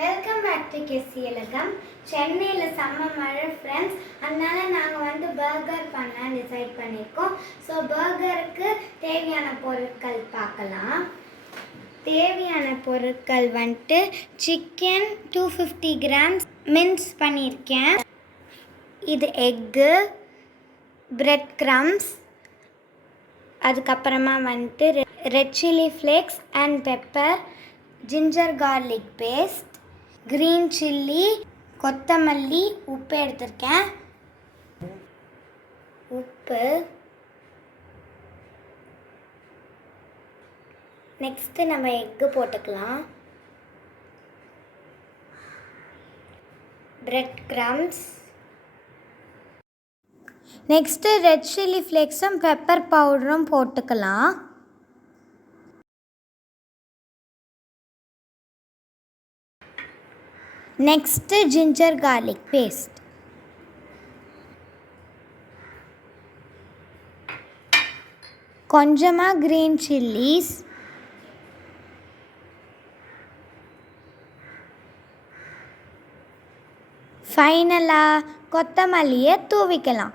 Welcome back to Kezi Ulagam. சென்னையில் செம்ம மழை ஃப்ரெண்ட்ஸ். அதனால நாங்கள் பர்கர் பண்ணலாம் டிசைட் பண்ணியிருக்கோம். ஸோ பர்கருக்கு தேவையான பொருட்கள் பார்க்கலாம். தேவையான பொருட்கள் சிக்கன் 250 கிராம்ஸ் மின்ஸ் பண்ணியிருக்கேன். இது எக்கு, பிரெட் க்ரம்ஸ், அதுக்கப்புறமா red chilli flakes and pepper, ginger garlic paste, green chilli, கொத்தமல்லி, உப்பு எடுத்திருக்கேன். உப்பு. நெக்ஸ்ட்டு நம்ம எக்கு போட்டுக்கலாம். Bread crumbs. Next red chilli ஃப்ளேக்ஸும் பெப்பர் பவுடரும் போட்டுக்கலாம். Next ginger garlic paste. கொஞ்சமாக க்ரீன் சில்லிஸ், ஃபைனலாக கொத்தமல்லியை தூவிக்கலாம்.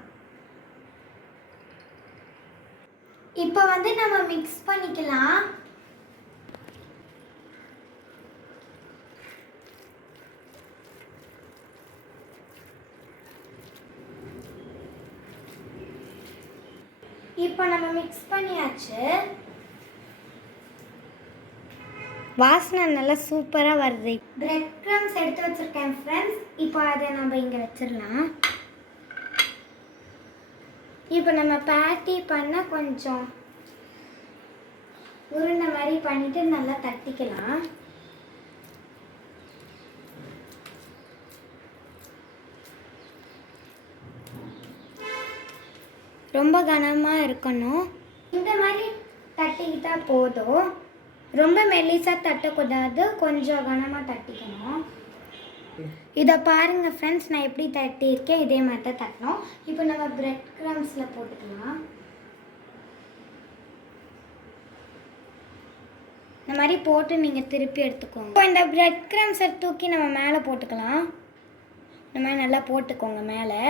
இப்போ நம்ம மிக்ஸ் பண்ணிக்கலாம். இப்போ நம்ம மிக்ஸ் பண்ணியாச்சு. வாசனை நல்லா சூப்பராக வருது. பிரெட் க்ரம்ஸ் எடுத்து வச்சுருக்கேன் ஃப்ரெண்ட்ஸ். இப்போ அதை நம்ம இங்கே வச்சிடலாம். இப்போ நம்ம பேட்டி பண்ண கொஞ்சம் உருண்டை மாதிரி பண்ணிவிட்டு நல்லா தட்டிக்கலாம். ரொம்ப கனமாக இருக்கணும். இந்த மாதிரி தட்டிக்கிட்டா போதும். ரொம்ப மெல்லிசாக தட்டக்கூடாது, கொஞ்சம் கனமாக தட்டிக்கணும். இதை பாருங்கள் ஃப்ரெண்ட்ஸ், நான் எப்படி தட்டியிருக்கேன் இதே மாதிரி தான் தட்டணும். இப்போ நம்ம பிரெட் க்ரம்ஸில் போட்டுக்கலாம். இந்த மாதிரி போட்டு நீங்கள் திருப்பி எடுத்துக்கோங்க. இப்போ இந்த பிரெட் க்ரம்ஸை தூக்கி நம்ம மேலே போட்டுக்கலாம். இந்த மாதிரி நல்லா போட்டுக்கோங்க மேலே.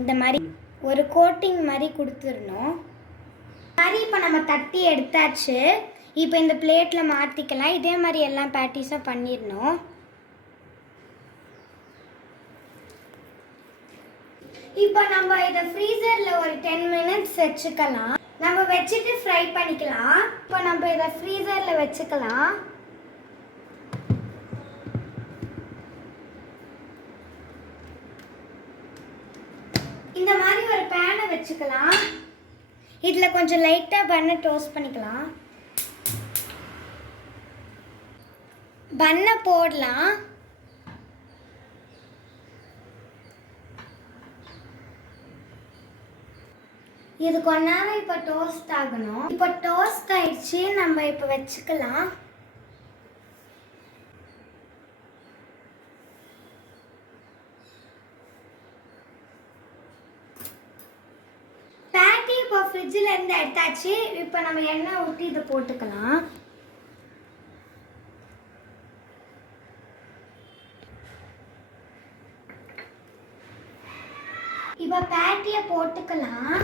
இந்த மாதிரி ஒரு கோட்டிங் மாதிரி கொடுத்துடணும். மாதிரி இப்போ நம்ம தட்டி எடுத்தாச்சு. இப்போ இந்த பிளேட்டில் மாற்றிக்கலாம். இதே மாதிரி எல்லா பேட்டிஸும் பண்ணிடணும். இப்போ நம்ம இதை ஃப்ரீசரில் ஒரு 10 மினிட்ஸ் வச்சுக்கலாம். நம்ம வச்சுட்டு ஃப்ரை பண்ணிக்கலாம். இப்போ நம்ம இதை ஃப்ரீசரில் வச்சுக்கலாம். இந்த மாதிரி ஒரு பேனை வச்சுக்கலாம். இதில் கொஞ்சம் லைட்டாக பன்னை டோஸ்ட் பண்ணிக்கலாம். பன்னை போடலாம். இது கொஞ்ச நேரம் இப்போ டோஸ்ட் ஆகணும். இப்போ டோஸ்ட் ஆயிடுச்சு. நம்ம இப்போ வச்சுக்கலாம். இப்போ ஃப்ரிட்ஜில் இருந்து எடுத்தாச்சு. இப்போ நம்ம எண்ணெய் ஊற்றி இதை போட்டுக்கலாம். இப்போ பேட்டியை போட்டுக்கலாம்.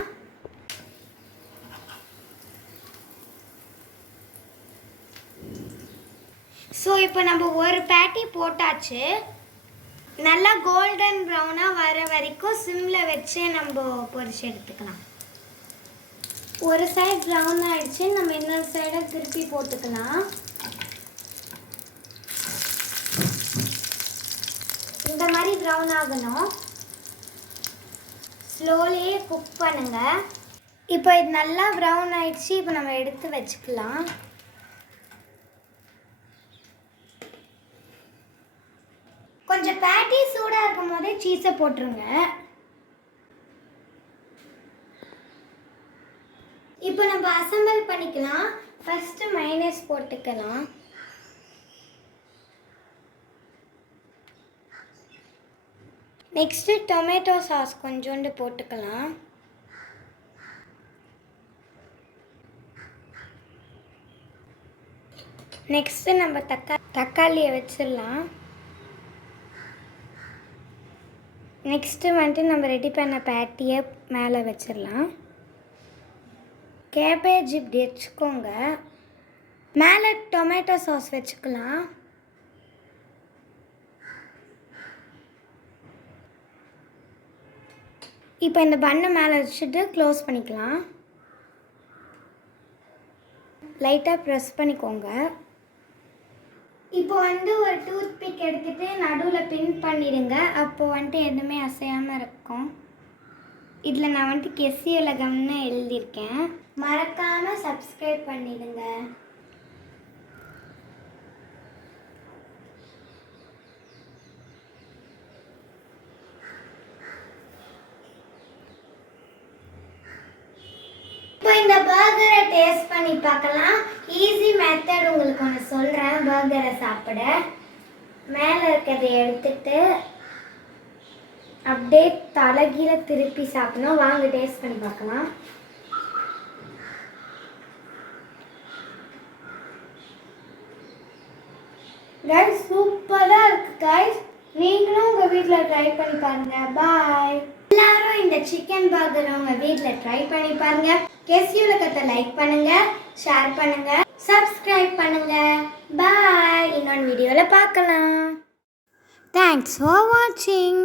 ஸோ இப்போ நம்ம ஒரு பேட்டி போட்டாச்சு. நல்லா கோல்டன் ப்ரௌனாக வர வரைக்கும் சிம்மில் வச்சு நம்ம பொரிச்சு எடுத்துக்கலாம். ஒரு சைடு ப்ரௌன் ஆகிடுச்சு. நம்ம இன்னொரு சைடை திருப்பி போட்டுக்கலாம். இந்த மாதிரி ப்ரௌன் ஆகணும். ஸ்லோலியே குக் பண்ணுங்க. இப்போ இது நல்லா ப்ரௌன் ஆகிடுச்சு. இப்போ நம்ம எடுத்து வச்சுக்கலாம். கொஞ்சம் பேட்டி சூடாக இருக்கும் போதே சீஸை போட்டுருங்க. இப்போ நம்ம அசம்பிள் பண்ணிக்கலாம். ஃபஸ்ட்டு மைனஸ் போட்டுக்கலாம். நெக்ஸ்ட்டு டொமேட்டோ சாஸ் கொஞ்சோண்டு போட்டுக்கலாம். நெக்ஸ்ட்டு நம்ம தக்காளியை வச்சிடலாம். நெக்ஸ்ட்டு வந்துட்டு நம்ம ரெடி பண்ண பேட்டியை மேலே வச்சிடலாம். கேபேஜ் இப்படி வச்சுக்கோங்க. மேலே டொமேட்டோ சாஸ் வச்சுக்கலாம். இப்போ இந்த பண்ணை மேலே வச்சுட்டு க்ளோஸ் பண்ணிக்கலாம். லைட்டாக ப்ரெஸ் பண்ணிக்கோங்க. இப்போ ஒரு டூத் பிக் எடுத்துகிட்டு நடுவில் பின் பண்ணிடுங்க. அப்போது எதுவுமே அசையாமல் இருக்கும். இதில் நான் கெசி உலகம்னு எழுதியிருக்கேன். மறக்காமல் சப்ஸ்கிரைப் பண்ணிடுங்க. இப்போ இந்த பர்கரை டேஸ்ட் பண்ணி பார்க்கலாம். ஈஸி மெத்தட் உங்களுக்கு ஒன்று சொல்கிறேன். பர்கரை சாப்பிட மேலே இருக்கிறத எடுத்துட்டு அப்படியே தலைகீழ திருப்பி சாப்பிடணும். வாங்க டேஸ்ட் பண்ணி பார்க்கலாம். கைஸ் சூப்பராக இருக்குது கைஸ். நீங்களும் உங்கள் வீட்டில் ட்ரை பண்ணி பாருங்கள். பாய். எல்லாரும் இந்த சிக்கன் பர்கரை உங்கள் வீட்டில் ட்ரை பண்ணி பாருங்கள். கெசி உலகத்தை லைக் பண்ணுங்கள், ஷேர் பண்ணுங்கள், சப்ஸ்கிரைப் பண்ணுங்கள். பாய். இன்னொரு வீடியோவில் பார்க்கலாம். தேங்க்ஸ் ஃபார் வாட்சிங்.